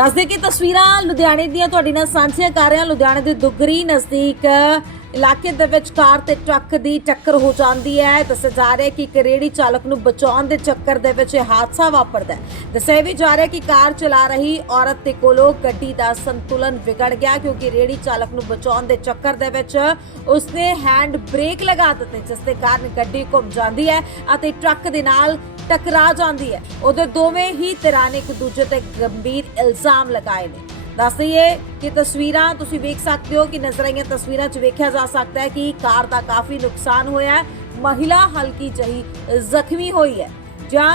ਦੱਸਦੇ ਕਿ ਤਸਵੀਰਾਂ ਲੁਧਿਆਣੇ ਦੀਆਂ ਤੁਹਾਡੇ ਨਾਲ ਸਾਂਝੀਆਂ ਕਰ ਰਿਹਾ। ਲੁਧਿਆਣੇ ਦੇ ਦੁਗਰੀ ਨਜ਼ਦੀਕ ਇਲਾਕੇ ਦੇ ਵਿੱਚ ਕਾਰ ਤੇ ਟਰੱਕ ਦੀ ਟੱਕਰ ਹੋ ਜਾਂਦੀ ਹੈ। ਦੱਸਿਆ ਜਾ ਰਿਹਾ ਕਿ ਇੱਕ ਰੇੜੀ ਚਾਲਕ ਨੂੰ ਬਚਾਉਣ ਦੇ ਚੱਕਰ ਦੇ ਵਿੱਚ ਇਹ ਹਾਦਸਾ ਵਾਪਰਦਾ ਹੈ। ਦੱਸਿਆ ਵੀ ਜਾ ਰਿਹਾ ਕਿ ਕਾਰ ਚਲਾ ਰਹੀ ਔਰਤ ਦੇ ਕੋਲੋਂ ਗੱਡੀ ਦਾ ਸੰਤੁਲਨ ਵਿਗੜ ਗਿਆ ਕਿਉਂਕਿ ਰੇੜੀ ਚਾਲਕ ਨੂੰ ਬਚਾਉਣ ਦੇ ਚੱਕਰ ਦੇ ਵਿੱਚ ਉਸਨੇ ਹੈਂਡ ਬ੍ਰੇਕ ਲਗਾ ਦਿੱਤੇ, ਜਿਸ ਦੇ ਕਾਰਨ ਗੱਡੀ ਘੁੰਮ ਜਾਂਦੀ ਹੈ ਅਤੇ ਟਰੱਕ ਦੇ ਨਾਲ ਟਕਰਾ ਜਾਂਦੀ ਹੈ ਉਧਰ ਦੋਵੇਂ ਹੀ ਧਿਰਾਂ ਨੇ ਇੱਕ ਦੂਜੇ ਤੇ ਗੰਭੀਰ ਇਲਜ਼ਾਮ ਲਗਾਏ ਨੇ ਦੱਸ ਦਈਏ ਕਿ ਤਸਵੀਰਾਂ ਤੁਸੀਂ ਵੇਖ ਸਕਦੇ ਹੋ ਕਿ ਨਜ਼ਰ ਆਈਆਂ ਤਸਵੀਰਾਂ 'ਚ ਵੇਖਿਆ ਜਾ ਸਕਦਾ ਹੈ ਕਿ ਕਾਰ ਦਾ ਕਾਫੀ ਨੁਕਸਾਨ ਹੋਇਆ ਹੈ ਮਹਿਲਾ ਹਲਕੀ ਜਹੀ ਜ਼ਖਮੀ ਹੋਈ ਹੈ ਜਾਂ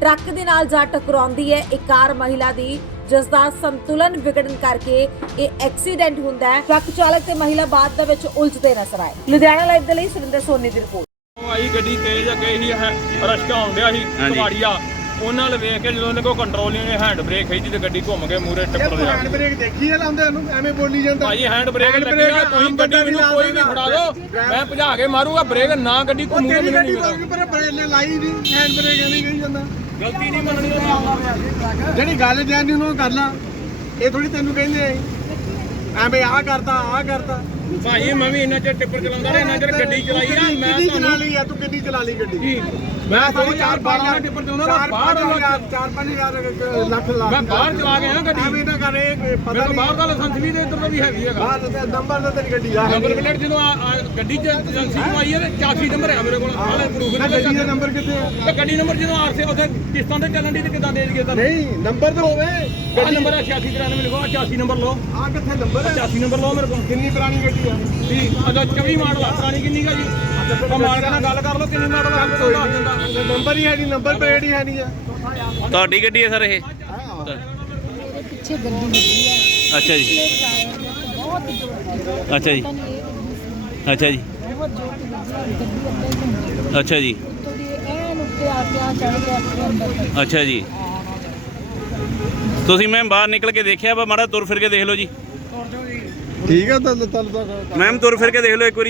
ਟਰੱਕ ਦੇ ਨਾਲ ਜਾ ਟਕਰਾਉਂਦੀ ਹੈ ਇੱਕ ਕਾਰ ਮਹਿਲਾ ਦੀ ਜਿਸ ਦਾ ਸੰਤੁਲਨ ਵਿਗੜਨ ਕਰਕੇ ਇਹ ਐਕਸੀਡੈਂਟ ਹੁੰਦਾ ਹੈ ਟਰੱਕ ਚਾਲਕ ਤੇ ਮਹਿਲਾ ਬਾਅਦ ਦੇ ਵਿੱਚ ਉਲਝਦੇ ਨਜ਼ਰ ਆਏ ਲੁਧਿਆਣਾ ਲਾਈਵ ਦੇ ਲਈ ਸੁਰਿੰਦਰ ਸੋਨੀ ਦੀ ਰਿਪੋਰਟ ਆਈ ਗੱਡੀ ਤੇਜ਼ ਅੱਗੇ ਹੀ ਹੈ ਰਸ਼ਕਾ ਆਉਂਦਿਆ ਸੀ ਹਾਂਜੀ। ਕਵਾੜੀਆ ਉਹਨਾਂ ਨਾਲ ਵੇਖ ਕੇ ਜਦੋਂ ਉਹਨੇ ਕੋਈ ਕੰਟਰੋਲ ਨਹੀਂ ਉਹਨੇ ਹੈਂਡ ਬ੍ਰੇਕ ਖਿੱਚੀ ਤੇ ਗੱਡੀ ਘੁੰਮ ਕੇ ਮੂਰੇ ਟੱਕਰ ਇਹ ਲਿਆ ਹੈਂਡ ਬ੍ਰੇਕ ਦੇਖੀ ਹੈ ਲਾਉਂਦੇ ਉਹਨੂੰ ਐਵੇਂ ਬੋਲੀ ਜਾਂਦਾ। ਭਾਈ ਹੈਂਡ ਬ੍ਰੇਕ ਹੈਂਡ ਲੱਗੀ ਬ੍ਰੇਕ ਆ ਤੁਸੀਂ ਆਮ ਗੱਡੀ ਬੰਦਾ ਮੈਨੂੰ ਕੋਈ ਵੀ। ਫੜਾ ਦਿਓ ਮੈਂ ਭਜਾ ਕੇ ਮਾਰੂਗਾ ਬ੍ਰੇਕ ਨਾ ਗੱਡੀ ਉਹ ਘੁੰਮੂਗੀ ਤੇਰੀ ਮੈਨੂੰ ਗੱਡੀ ਨਹੀਂ ਪਤਾ। ਪਰ ਬਰੇਲੇ ਲਾਈ ਨਹੀਂ ਹੈਂਡ ਬ੍ਰੇਕ ਨਹੀਂ ਕਹੀ ਜਾਂਦਾ। ਗਲਤੀ ਨਹੀਂ ਮੰਨਣੀ ਜਿਹੜੀ ਗੱਲ ਜਾਨੀ ਉਹਨੂੰ ਕਰ ਲਾ। ਇਹ ਥੋੜੀ ਤੈਨੂੰ ਕਹਿੰਦੇ ਐਵੇਂ ਆਹ ਕਰਤਾ ਆਹ ਕਰਤਾ। ਭਾਈ ਮੈਂ ਵੀ ਇੰਨਾ ਚਿਰ ਟਿੱਪਰ ਚਲਾਉਂਦਾ ਰਿਹਾ ਇੰਨਾ ਚਿਰ ਗੱਡੀ ਚਲਾਈ ਆ ਮੈਂ ਕਿੰਨੀ ਚਲਾ ਲਈ ਆ ਤੂੰ ਕਿੰਨੀ ਚਲਾ ਲਈ ਗੱਡੀ? ਜੀ ਮੈਂ ਚਾਰ ਬਾਰਾਂ ਦਾ ਟਿੱਪਰ ਚਲਾਉਂਦਾ ਚਾਰ ਬਾਹਰ ਦਾ ਚਾਰ ਪੰਜ ਹਜ਼ਾਰ ਲੱਖ ਲੱਖ। ਮੈਂ ਬਾਹਰ ਚਲਾ ਗਿਆ ਗੱਡੀ। ਐਵੇਂ ਨਾ ਕਰੇ ਪਤਾ ਨਹੀਂ। ਬਾਹਰ ਦਾ ਲਾਇਸੈਂਸ ਵੀ ਤੇ ਇੱਧਰ ਦਾ ਵੀ ਹੈਗੀ ਹੈਗਾ ਬਾਹਰ ਦਾ ਨੰਬਰ ਤਾਂ ਤੇਰੀ ਗੱਡੀ ਦਾ ਨੰਬਰ ਪਲੇਟ ਜਦੋਂ ਆ ਆ ਗੱਡੀ ਚ ਏਜੰਸੀ ਨੂੰ ਆਈ ਹੈ ਤੇ 84 ਨੰਬਰ ਹੈ ਮੇਰੇ ਕੋਲ ਹਾਲੇ ਪ੍ਰੂਫ ਗੱਡੀ ਦਾ ਨੰਬਰ ਕਿੱਥੇ ਆ? ਤੇ ਗੱਡੀ ਨੰਬਰ ਜਦੋਂ ਆਰਸੇ ਉਥੇ ਕਿਸ਼ਤਾਂ ਤੇ ਚੱਲਣ ਦੀ ਤੇ ਕਿੱਦਾਂ ਦੇ ਦਈਏ ਤੁਹਾਨੂੰ? ਨਹੀਂ ਨੰਬਰ ਤਾਂ ਹੋਵੇ। ਗੱਡੀ ਨੰਬਰ 8693 ਲਿਖੋ 86 ਨੰਬਰ ਲਓ। ਆ ਕਿੱਥੇ ਨੰਬਰ ਹੈ 86 ਨੰਬਰ ਲਓ ਮੇਰੇ ਕੋਲ। ਕਿੰਨੀ ਪੁਰਾਣੀ ਗੱਡੀ ਆ ਜੀ ਅਜਾ 24 ਮਾਡਲ ਆ ਪੁਰਾਣੀ ਕਿੰਨੀ ਕਾ ਜੀ? ਆ ਮਾਲਕ ਨਾਲ ਗੱਲ ਕਰ ਲਓ ਕਿੰਨੀ ਮਾਡਲ ਆ? ਤੁਹਾਨੂੰ ਦੱਸ ਦਿੰਦਾ ਨੰਬਰ ਹੀ ਹੈ ਨਹੀਂ ਨੰਬਰ ਪਲੇਟ ਹੀ ਹੈ ਨਹੀਂ ਆ। ਤੁਹਾਡੀ ਗੱਡੀ ਹੈ ਸਰ ਇਹ? ਪਿੱਛੇ ਗੱਡੀ ਲੱਗੀ ਹੈ ਅੱਛਾ ਜੀ। ਬਹੁਤ ਜ਼ੋਰ ਅੱਛਾ ਜੀ। ਅੱਛਾ ਜੀ। ਬਹੁਤ ਜ਼ੋਰ ਦੀ ਲੱਗੀ ਹੈ, ਗੱਡੀ ਅੱਗੇ ਘੁੰਮੀ ਅੱਛਾ ਜੀ। ਅੱਛਾ ਜੀ। ਤੁਸੀਂ ਮੈਮ ਬਾਹਰ ਨਿਕਲ ਕੇ ਦੇਖਿਆ ਵਾ ਮਾੜਾ ਤੁਰ ਫਿਰ ਕੇ ਦੇਖ ਲਓ ਜੀ। ਠੀਕ ਹੈ ਤਾਂ ਤਾਂ ਮੈਮ ਤੁਰ ਫਿਰ ਕੇ ਦੇਖ ਲਓ ਇੱਕ ਵਾਰੀ।